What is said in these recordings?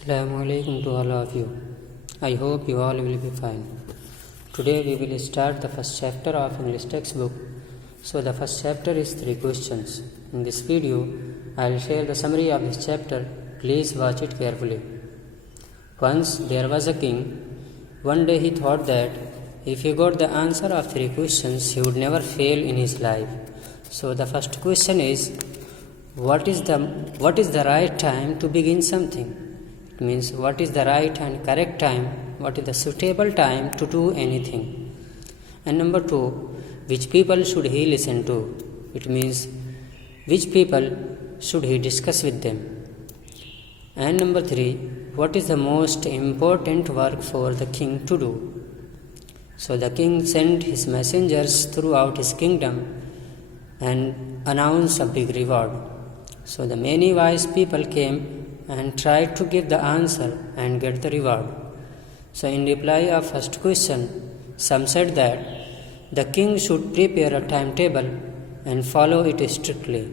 Assalamu alaikum to all of you. I hope you all will be fine. Today we will start the first chapter of English textbook. So the first chapter is 3 questions. In this video, I will share the summary of this chapter. Please watch it carefully. Once there was a king. One day he thought that if he got the answer of 3 questions, he would never fail in his life. So the first question is, what is the right time to begin something? It means what is the right and correct time, what is the suitable time to do anything. And number 2, which people should he listen to? It means which people should he discuss with them. And number 3, what is the most important work for the king to do? So the king sent his messengers throughout his kingdom and announced a big reward. So the many wise people came and tried to give the answer and get the reward. So in reply of first question, some said that the king should prepare a timetable and follow it strictly.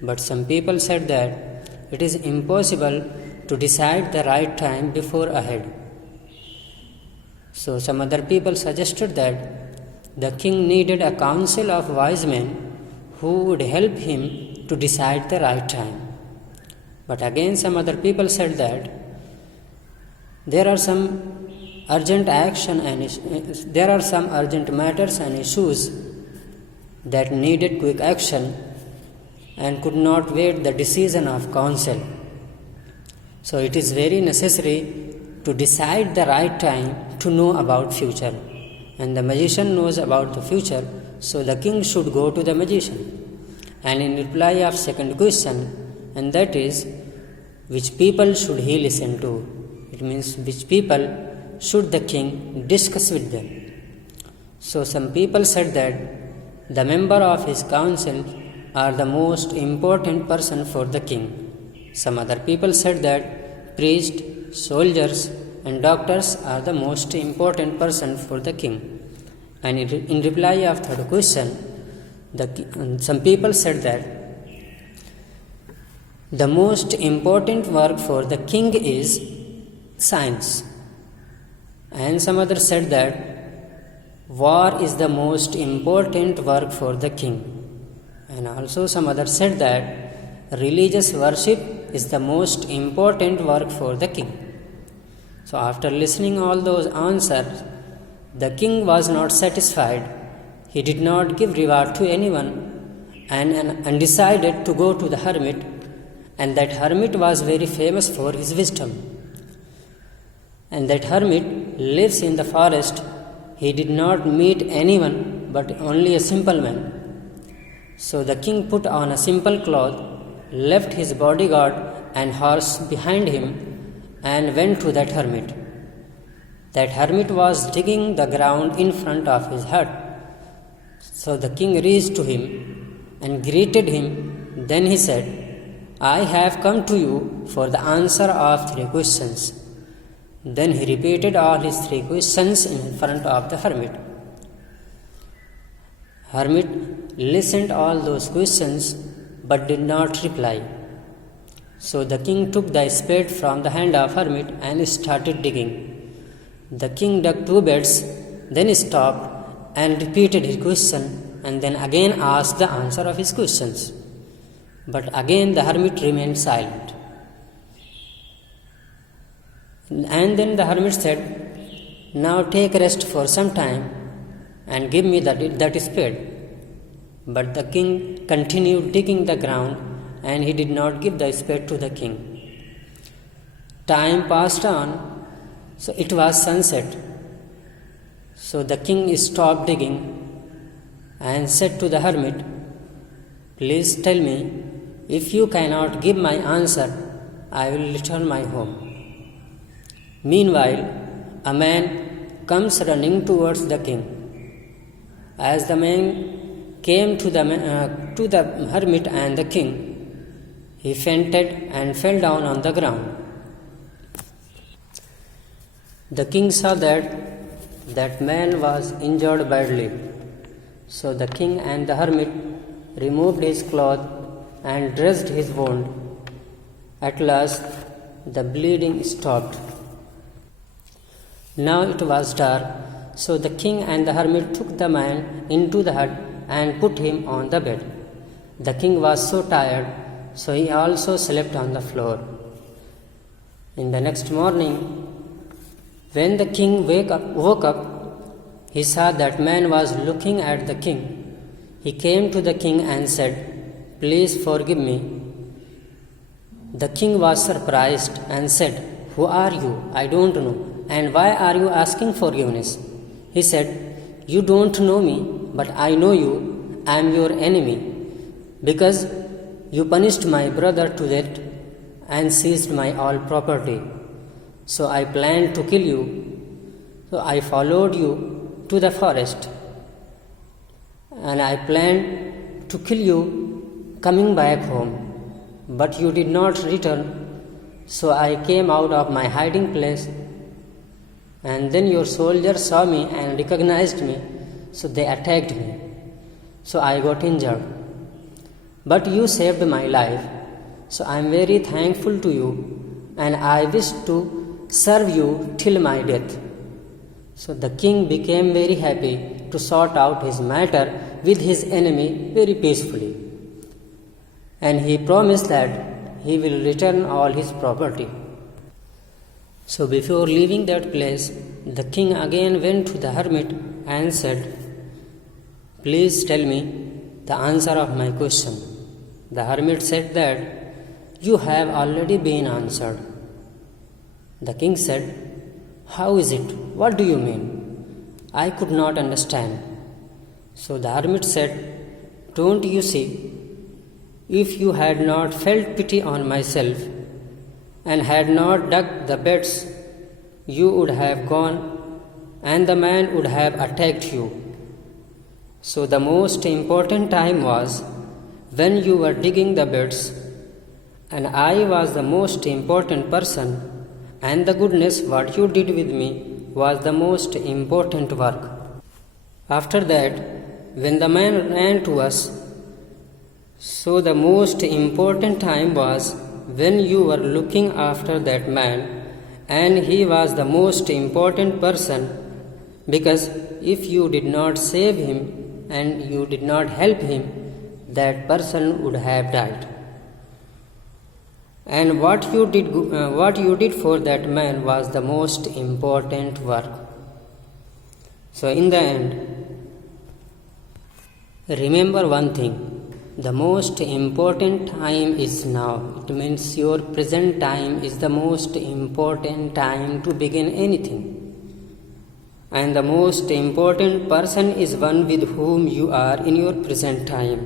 But some people said that it is impossible to decide the right time before ahead. So some other people suggested that the king needed a council of wise men who would help him to decide the right time. But again some other people said that there are some urgent matters and issues that needed quick action and could not wait the decision of council. So it is very necessary to decide the right time to know about future. And the magician knows about the future, so the king should go to the magician. And in reply of second question, and that is, which people should he listen to? It means which people should the king discuss with them? So some people said that the member of his council are the most important person for the king. Some other people said that priests, soldiers and doctors are the most important person for the king. And in reply of third question, some people said that the most important work for the king is science. And some others said that war is the most important work for the king. And also some others said that religious worship is the most important work for the king. So after listening all those answers, the king was not satisfied. He did not give reward to anyone and decided to go to the hermit. And that hermit was very famous for his wisdom. And that hermit lives in the forest. He did not meet anyone but only a simple man. So the king put on a simple cloth, left his bodyguard and horse behind him and went to that hermit. That hermit was digging the ground in front of his hut. So the king reached to him and greeted him. Then he said, I have come to you for the answer of 3 questions. Then he repeated all his 3 questions in front of the hermit. Hermit listened all those questions but did not reply. So the king took the spade from the hand of hermit and started digging. The king dug 2 beds, then stopped and repeated his question and then again asked the answer of his questions. But again the hermit remained silent. And then the hermit said, now take rest for some time and give me that spade. But the king continued digging the ground and he did not give the spade to the king. Time passed on, so it was sunset. So the king stopped digging and said to the hermit, please tell me, if you cannot give my answer, I will return my home. Meanwhile, a man comes running towards the king. As the man came to the hermit and the king, he fainted and fell down on the ground. The king saw that man was injured badly. So the king and the hermit removed his cloth and dressed his wound. At last, the bleeding stopped. Now it was dark, so the king and the hermit took the man into the hut and put him on the bed. The king was so tired, so he also slept on the floor. In the next morning, when the king woke up, he saw that man was looking at the king. He came to the king and said, "Please forgive me." The king was surprised and said, "Who are you? I don't know. And why are you asking forgiveness?" He said, "You don't know me, but I know you. I am your enemy, because you punished my brother to death and seized my all property. So I planned to kill you. So I followed you to the forest, and I planned to kill you coming back home. But you did not return, so I came out of my hiding place, and then your soldiers saw me and recognized me, so they attacked me. So I got injured. But you saved my life, so I am very thankful to you, and I wish to serve you till my death." So the king became very happy to sort out his matter with his enemy very peacefully, and he promised that he will return all his property. So before leaving that place, the king again went to the hermit and said, "Please tell me the answer of my question." The hermit said that, "You have already been answered." The king said, "How is it? What do you mean?" I could not understand. So the hermit said, "Don't you see? If you had not felt pity on myself and had not dug the beds, you would have gone and the man would have attacked you. So the most important time was when you were digging the beds, and I was the most important person, and the goodness what you did with me was the most important work. After that, when the man ran to us, so the most important time was when you were looking after that man, and he was the most important person, because if you did not save him and you did not help him, that person would have died. And what you did for that man was the most important work." So in the end, remember one thing: the most important time is now. It means your present time is the most important time to begin anything. And the most important person is one with whom you are in your present time.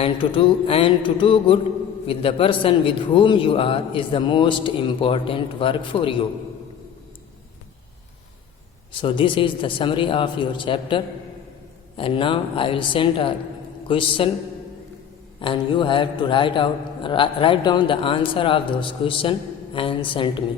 And to do good with the person with whom you are is the most important work for you. So this is the summary of your chapter, and now I will send a question, and you have to write down the answer of those questions and send me.